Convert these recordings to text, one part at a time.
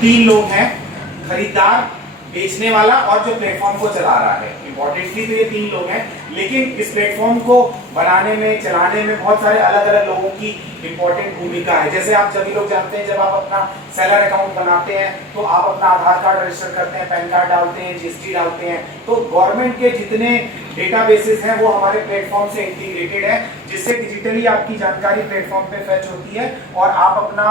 तीन लोग हैं, खरीदार, बेचने वाला और जो प्लेटफॉर्म को चला रहा है। इंपॉर्टेंटली तो ये तीन लोग हैं, लेकिन इस प्लेटफॉर्म को बनाने में, चलाने में बहुत सारे अलग अलग लोगों की इंपॉर्टेंट भूमिका है। जैसे आप सभी लोग जानते हैं, जब आप अपना सेलर अकाउंट बनाते हैं तो आप अपना आधार कार्ड रजिस्टर करते हैं, पैन कार्ड डालते हैं, जीएसटी डालते हैं। तो गवर्नमेंट के जितने डेटाबेसेस हैं वो हमारे प्लेटफॉर्म से इंटीग्रेटेड है, जिससे डिजिटली आपकी जानकारी प्लेटफॉर्म पे फेच होती है और आप अपना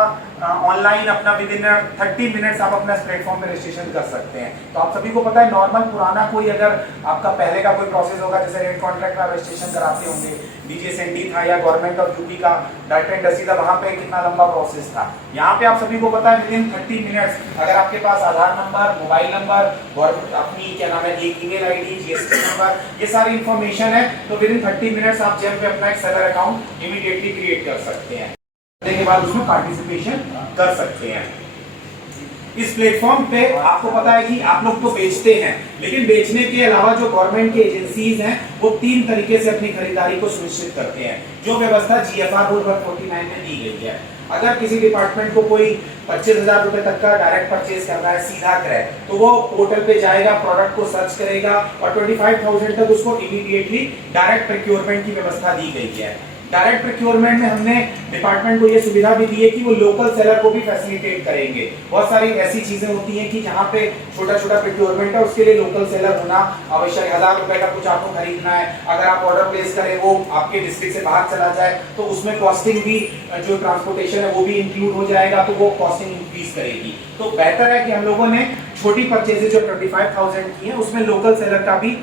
ऑनलाइन अपना विद इन 30 मिनट्स आप अपना प्लेटफॉर्म पे रजिस्ट्रेशन कर सकते हैं। तो आप सभी को पता है, नॉर्मल पुराना कोई अगर आपका पहले का कोई प्रोसेस होगा, जैसे रेट कॉन्ट्रैक्ट का रजिस्ट्रेशन कराते होंगे, डीजीएसएनडी था या गवर्नमेंट ऑफ यूपी का डाटा एंड रसीद था, वहां पे कितना लंबा प्रोसेस था। यहाँ पे आप सभी को पता है विद इन 30 मिनट्स अगर आपके पास आधार नंबर, मोबाइल नंबर और अपनी क्या नाम है, एक ईमेल आईडी, जीएसटी नंबर, ये सारी इंफॉर्मेशन है, तो विद इन 30 मिनट्स आप जेम पे अपना एक सेलर अकाउंट इमीडिएटली क्रिएट कर सकते हैं। के बाद उसमें पार्टिसिपेशन कर सकते हैं। इस प्लेटफॉर्म पे आपको पता है कि आप लोग तो बेचते हैं, लेकिन बेचने के अलावा जो गवर्नमेंट के एजेंसीज हैं वो तीन तरीके से अपनी खरीदारी को सुनिश्चित करते हैं, जो व्यवस्था जीएफआर रूल 149 में दी गई है। अगर किसी डिपार्टमेंट को कोई 25,000 रुपए तक का डायरेक्ट परचेज करना है, सीधा क्रय, तो वो पोर्टल पे जाएगा, प्रोडक्ट को सर्च करेगा और 25,000 तक उसको इमीडिएटली डायरेक्ट प्रोक्योरमेंट की व्यवस्था दी गई है। डायरेक्ट प्रोक्योरमेंट में हमने डिपार्टमेंट को ये सुविधा भी दी है कि वो लोकल सेलर को भी फैसिलिटेट करेंगे। बहुत सारी ऐसी चीजें होती हैं कि जहाँ पे छोटा छोटा प्रोक्योरमेंट है, उसके लिए लोकल सेलर होना आवश्यक। 1,000 रुपए का कुछ आपको खरीदना है, अगर आप ऑर्डर प्लेस करें, वो आपके डिस्ट्रिक्ट से बाहर चला जाए, तो उसमें कॉस्टिंग भी, जो ट्रांसपोर्टेशन है वो भी इंक्लूड हो जाएगा, तो वो कॉस्टिंग इंक्रीज करेगी। तो बेहतर है कि हम लोगों ने छोटी परचेजेज जो 25,000 की है उसमें लोकल सेलर का भी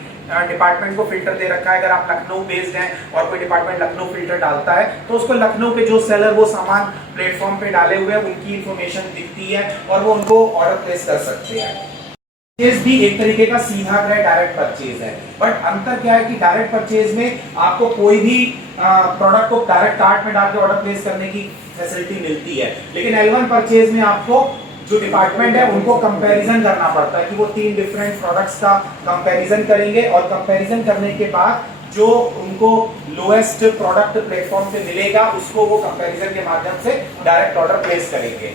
डिपार्टमेंट को फिल्टर दे रखा है। अगर आप लखनऊ बेस्ड हैं और कोई डिपार्टमेंट लखनऊ फिल्टर डालता है, तो उसको लखनऊ के जो सेलर वो सामान प्लेटफॉर्म पे डाले हुए हैं उनकी इंफॉर्मेशन दिखती है और वो उनको ऑर्डर प्लेस कर सकते हैं। परचेज भी एक तरीके का सीधा क्रय डायरेक्ट परचेज है, बट अंतर क्या है कि डायरेक्ट परचेज में आपको कोई भी प्रोडक्ट को डायरेक्ट कार्ट में डाल के ऑर्डर प्लेस करने की फैसिलिटी मिलती है, लेकिन L1 परचेज में आपको जो डिपार्टमेंट है उनको कंपैरिजन करना पड़ता है कि वो तीन डिफरेंट प्रोडक्ट्स का कंपैरिजन करेंगे और कंपैरिजन करने के बाद जो उनको लोएस्ट प्रोडक्ट प्लेटफॉर्म पे मिलेगा उसको वो कंपैरिजन के माध्यम से डायरेक्ट ऑर्डर प्लेस करेंगे।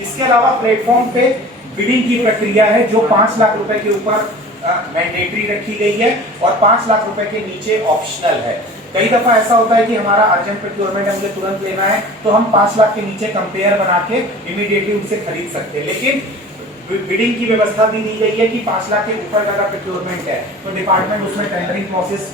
इसके अलावा प्लेटफॉर्म पे बिडिंग की प्रक्रिया है जो 5 लाख रुपए के ऊपर मैंडेटरी रखी गई है और 5 लाख रुपए के नीचे ऑप्शनल है। कई दफा ऐसा होता है कि हमारा अर्जेंट प्रोक्योरमेंट है, मुझे तुरंत लेना है, तो हम 5 लाख के नीचे कंपेयर बना के इमीडिएटली उनसे खरीद सकते हैं। लेकिन बिडिंग की व्यवस्था भी दी गई है कि 5 लाख के ऊपर का प्रोक्योरमेंट है तो डिपार्टमेंट उसमें टेंडरिंग प्रोसेस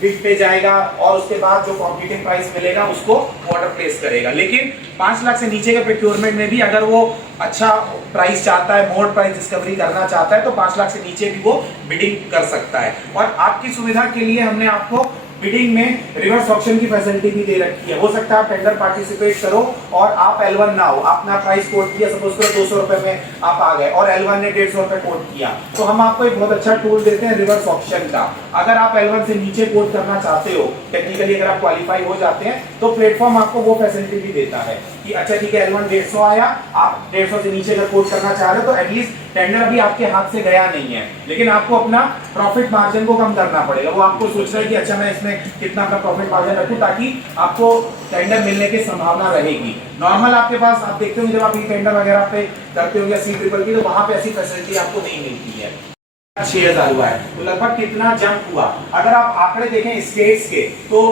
बिड पे जाएगा और उसके बाद जो कॉम्पिटिटिव प्राइस मिलेगा उसको ऑर्डर प्लेस करेगा। लेकिन 5 लाख से नीचे के प्रोक्योरमेंट में भी अगर वो अच्छा प्राइस चाहता है, मोर प्राइस डिस्कवरी करना चाहता है, तो 5 लाख से नीचे भी वो बिडिंग कर सकता है। और आपकी सुविधा के लिए हमने आपको बिडिंग में रिवर्स ऑप्शन की फैसिलिटी भी दे रखी है। हो सकता है आप टेंडर पार्टिसिपेट करो और आप L1 ना हो, आपने प्राइस कोट किया, सपोज करो 200 रुपए में आप आ गए और L1 ने 150 रुपए कोट किया, तो हम आपको एक बहुत अच्छा टूल देते हैं रिवर्स ऑप्शन का। अगर आप L1 से नीचे कोट करना चाहते हो, टेक्निकली अगर आप क्वालिफाई हो जाते हैं, तो प्लेटफॉर्म आपको वो फैसिलिटी भी देता है कि अच्छा ठीक है, L1 150 आया, आप 150 से नीचे अगर कोट करना चाह रहे हो तो एटलीस्ट टेंडर अभी आपके हाथ से गया नहीं है, लेकिन आपको अपना प्रॉफिट मार्जिन को कम करना पड़ेगा। वो आपको सोच रहा है कि अच्छा मैं इसमें कितना अपना प्रॉफिट मार्जिन रखूं ताकि आपको टेंडर मिलने की संभावना रहेगी। नॉर्मल आपके पास आप देखते होंगे जब आप ई टेंडर वगैरह पे करते होंगे C-ट्रिपल की, तो वहां पे ऐसी फैसिलिटी आपको नहीं मिलती है। 6,000 हुआ है तो लगभग कितना जंप हुआ, अगर आप आंकड़े देखें स्टेट्स के, तो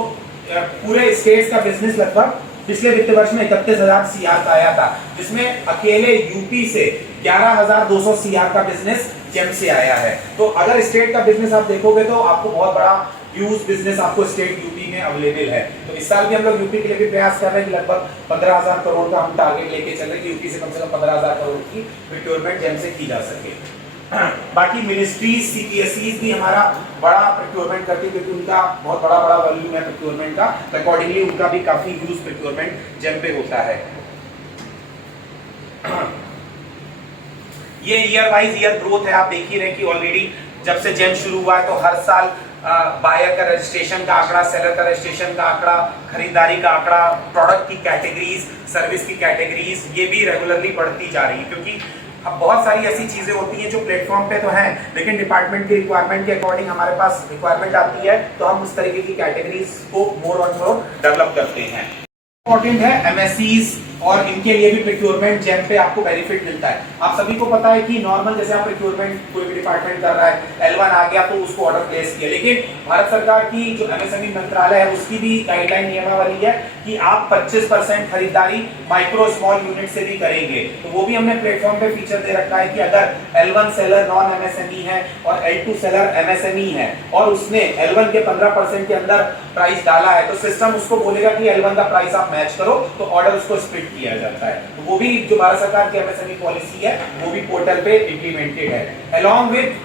पूरे स्टेट्स का बिजनेस लगभग पिछले वित्त वर्ष में 31,000 CR का आया था, जिसमें अकेले यूपी से 11,200 CR का बिजनेस जेम से आया है। तो अगर स्टेट का बिजनेस आप देखोगे तो आपको बहुत बड़ा ह्यूज बिजनेस आपको स्टेट यूपी में अवेलेबल है। तो इस साल भी हम लोग यूपी के लिए भी प्रयास कर रहे हैं कि लगभग 15,000 करोड़ का हम टारगेट लेके चल रहे हैं कि यूपी से कम 15,000 करोड़ की प्रोक्योरमेंट जेम से की जा सके। बाकी मिनिस्ट्रीज, CPSEs भी हमारा बड़ा प्रोक्योरमेंट करती है क्योंकि उनका बहुत बड़ा वॉल्यूम है प्रोक्योरमेंट का, अकॉर्डिंगली उनका भी काफी ह्यूज प्रोक्योरमेंट जेम पे होता है। ये ईयर वाइज ईयर ग्रोथ है, आप देख ही रहे कि ऑलरेडी जब से जेम शुरू हुआ है तो हर साल बायर का रजिस्ट्रेशन का आंकड़ा, सेलर का रजिस्ट्रेशन का आंकड़ा, खरीदारी का आंकड़ा, प्रोडक्ट की कैटेगरीज, सर्विस की कैटेगरीज, ये भी रेगुलरली बढ़ती जा रही है। क्योंकि अब बहुत सारी ऐसी चीजें होती हैं जो प्लेटफॉर्म पे तो हैं, लेकिन डिपार्टमेंट की रिक्वायरमेंट के अकॉर्डिंग हमारे पास रिक्वायरमेंट आती है, तो हम उस तरीके की कैटेगरीज को मोर और मोर डेवलप करते हैं। इंपॉर्टेंट है MSCs और इनके लिए भी प्रोक्योरमेंट जेम पे आपको बेनिफिट मिलता है। आप सभी को पता है कि नॉर्मल जैसे आप प्रोक्योरमेंट कोई भी डिपार्टमेंट कर रहा है, L1 आ गया तो उसको ऑर्डर प्लेस किया, लेकिन भारत सरकार की जो MSME मंत्रालय है उसकी भी गाइडलाइन नियमावली है कि आप 25% खरीदारी माइक्रो स्मॉल यूनिट से भी करेंगे। तो वो भी हमने प्लेटफॉर्म पे फीचर दे रखा है कि अगर L1 सेलर नॉन MSME है और L2 सेलर MSME है और उसने L1 के 15% के अंदर प्राइस डाला है, तो सिस्टम उसको बोलेगा कि L1 का प्राइस आप मैच करो, तो ऑर्डर उसको स्प्लिट किया जाता है। तो वो भी जो भारत सरकार की MSME पॉलिसी है वो भी पोर्टल पे इंप्लीमेंटेड है। Along with